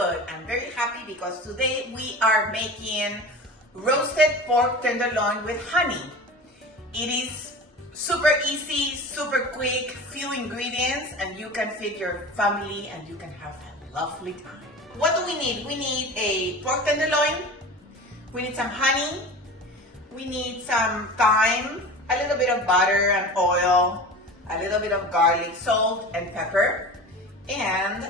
good. I'm very happy because today we are making roasted pork tenderloin with honey. It is super easy, super quick, few ingredients, and you can feed your family and you can have a lovely time. What do we need? We need a pork tenderloin, we need some honey, we need some thyme, a little bit of butter and oil, a little bit of garlic, salt, and pepper. And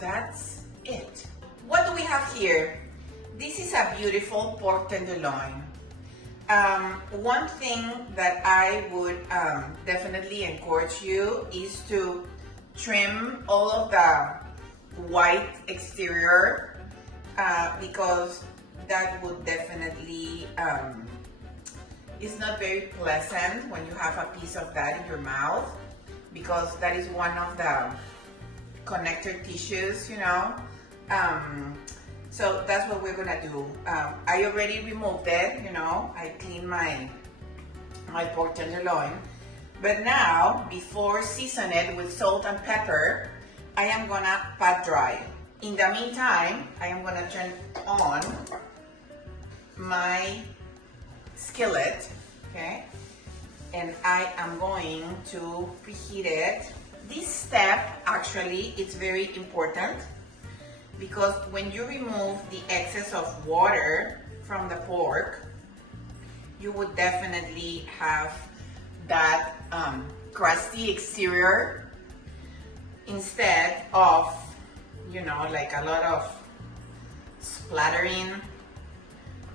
that's it. What do we have here? This is a beautiful pork tenderloin. One thing that I would definitely encourage you is to trim all of the white exterior because that would definitely it's not very pleasant when you have a piece of that in your mouth, because that is one of the connector tissues, you know. So that's what we're gonna do. I already removed it, you know. I cleaned my pork tenderloin. But now, before season it with salt and pepper, I am gonna pat dry. In the meantime, I am gonna turn on my skillet, okay? And I am going to preheat it. This step, actually, it's very important because when you remove the excess of water from the pork, you would definitely have that crusty exterior instead of, you know, like a lot of splattering.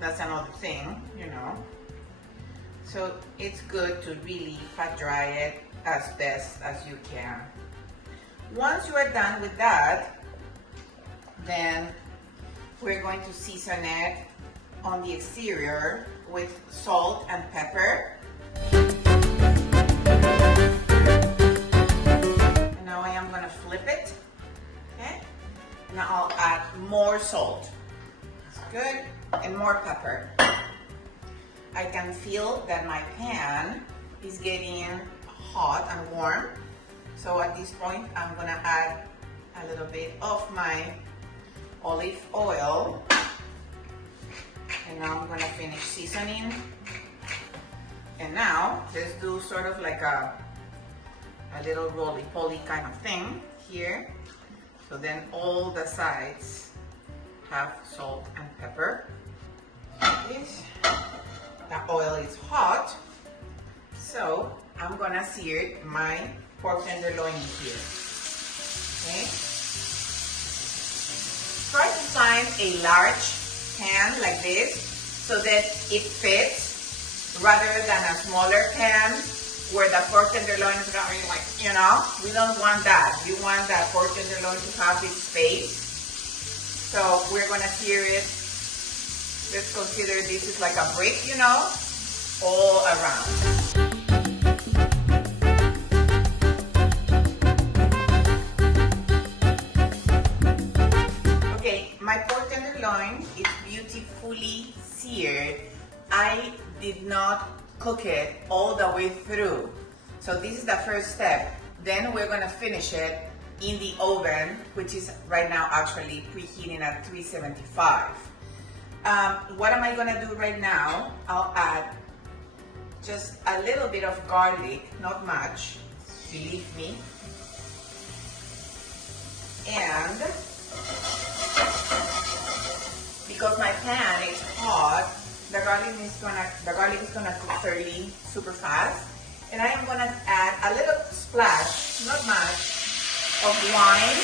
That's another thing, you know. So it's good to really pat dry it as best as you can. Once you are done with that, then we're going to season it on the exterior with salt and pepper. And now I am going to flip it, okay? Now I'll add more salt. That's good. And more pepper. I can feel that my pan is getting hot and warm. So at this point, I'm gonna add a little bit of my olive oil. And now I'm gonna finish seasoning. And now, let's do sort of like a little roly-poly kind of thing here. So then all the sides have salt and pepper. The oil is hot, so I'm gonna sear my pork tenderloin here. Okay. Try to find a large pan like this so that it fits, rather than a smaller pan where the pork tenderloin is gonna be like, you know, we don't want that. We want that pork tenderloin to have its space. So we're gonna sear it. Let's consider this is like a brick, you know, all around. Okay, my pork tenderloin is beautifully seared. I did not cook it all the way through. So this is the first step. Then we're gonna finish it in the oven, which is right now actually preheating at 375. What am I gonna do right now? I'll add just a little bit of garlic, not much, believe me. And because my pan is hot, the garlic is gonna cook fairly super fast. And I am gonna add a little splash, not much, of wine.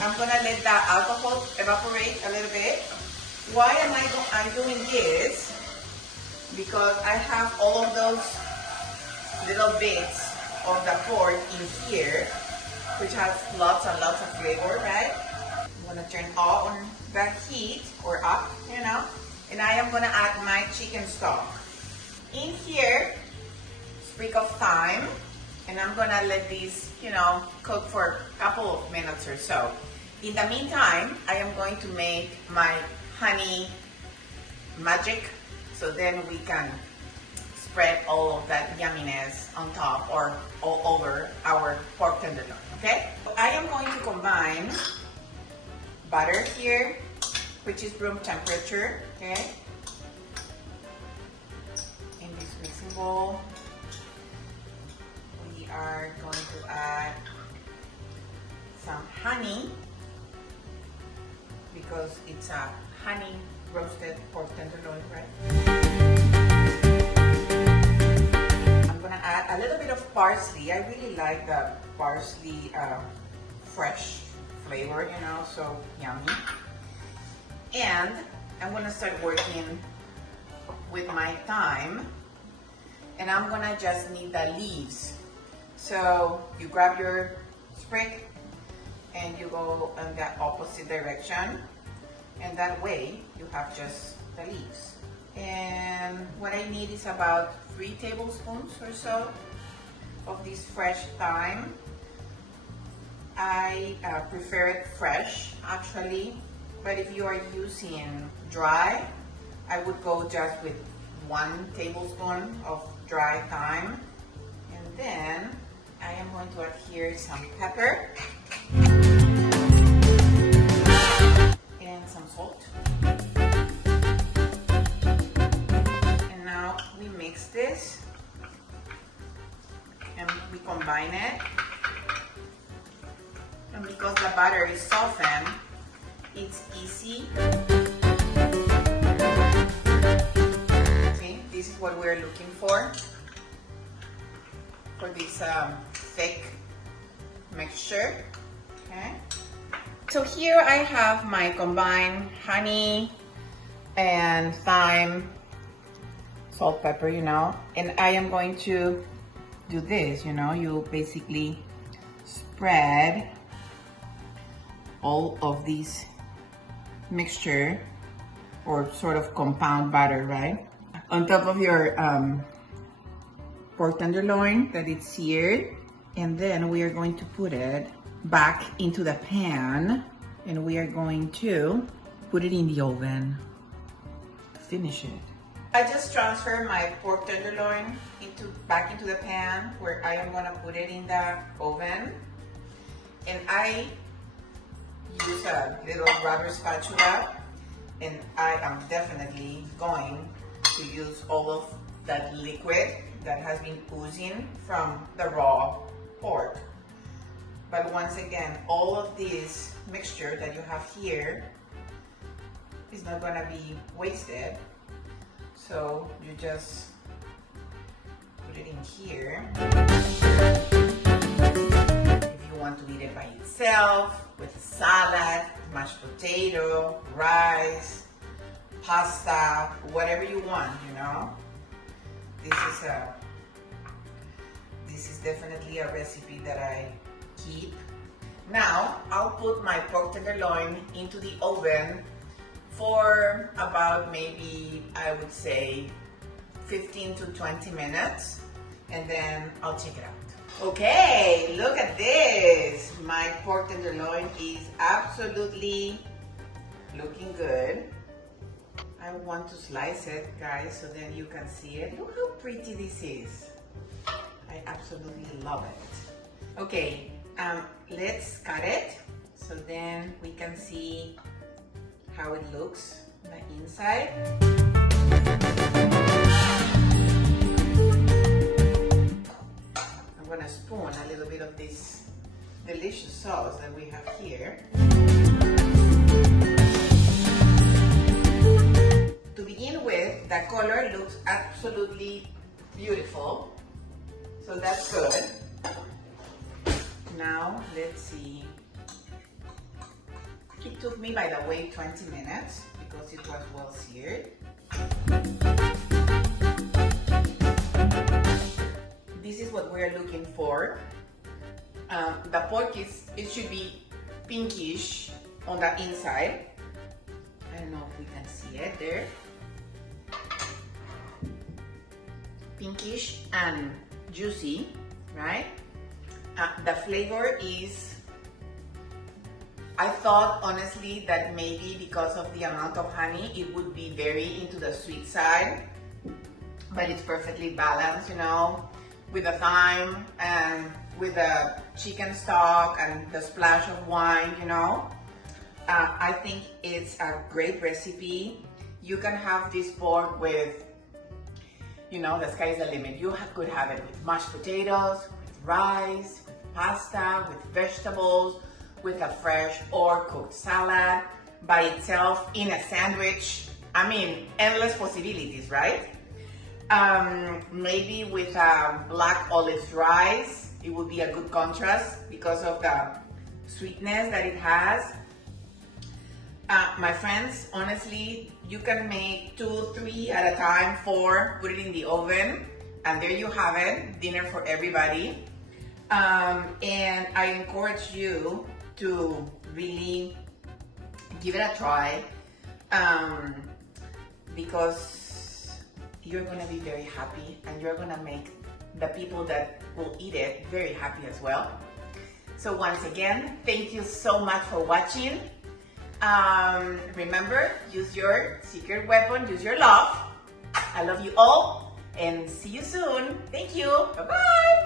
I'm gonna let the alcohol evaporate a little bit. Why am I doing this? Because I have all of those little bits of the pork in here, which has lots and lots of flavor, right? I'm gonna turn on the heat, or up, you know, and I am gonna add my chicken stock. In here, sprig of thyme, and I'm gonna let these, you know, cook for a couple of minutes or so. In the meantime, I am going to make my honey magic, so then we can spread all of that yumminess on top or all over our pork tenderloin, okay? I am going to combine butter here, which is room temperature, okay? In this mixing bowl, we are going to add some honey because it's a honey roasted pork tenderloin, right? I'm gonna add a little bit of parsley. I really like the parsley fresh flavor, you know, so yummy. And I'm gonna start working with my thyme, and I'm gonna just need the leaves. So you grab your sprig and you go in the opposite direction, and that way you have just the leaves. And what I need is about 3 tablespoons or so of this fresh thyme. I prefer it fresh actually, but if you are using dry, I would go just with 1 tablespoon of dry thyme. And then I am going to add here some pepper and some salt. And now we mix this and we combine it. And because the butter is softened, it's easy. See, this is what we're looking for this thick mixture. Okay. So here I have my combined honey and thyme, salt, pepper, you know, and I am going to do this, you know, you basically spread all of this mixture or sort of compound butter, right, on top of your pork tenderloin that it's seared, and then we are going to put it back into the pan and we are going to put it in the oven to finish it. I just transferred my pork tenderloin back into the pan where I am gonna put it in the oven, and I use a little rubber spatula, and I am definitely going to use all of that liquid that has been oozing from the raw pork. But once again, all of this mixture that you have here is not gonna be wasted. So you just put it in here. If you want to eat it by itself, with salad, mashed potato, rice, pasta, whatever you want, you know. This is definitely a recipe that I keep. Now I'll put my pork tenderloin into the oven for about maybe, I would say, 15 to 20 minutes, and then I'll check it out. Okay, look at this. My pork tenderloin is absolutely looking good. I want to slice it, guys, so then you can see it. Look how pretty this is. I absolutely love it. Okay, let's cut it so then we can see how it looks on the inside. I'm gonna spoon a little bit of this delicious sauce that we have here. To begin with, the color looks absolutely beautiful, so that's good. Now let's see. It took me, by the way, 20 minutes because it was well seared. This is what we're looking for. The pork it should be pinkish on the inside. I don't know if we can see it there. Pinkish and juicy, right? The flavor is, I thought honestly that maybe because of the amount of honey it would be very into the sweet side, but it's perfectly balanced, you know, with the thyme and with the chicken stock and the splash of wine, you know. I think it's a great recipe. You can have this pork with, you know, the sky is the limit. You could have it with mashed potatoes, with rice, with pasta, with vegetables, with a fresh or cooked salad, by itself, in a sandwich. I mean, endless possibilities, right? Maybe with black olives rice, it would be a good contrast because of the sweetness that it has. My friends, honestly, you can make 2, 3 at a time, 4, put it in the oven, and there you have it, dinner for everybody. And I encourage you to really give it a try, because you're gonna be very happy and you're gonna make the people that will eat it very happy as well. So once again, thank you so much for watching. Remember, use your secret weapon, use your love. I love you all and see you soon. Thank you. Bye-bye.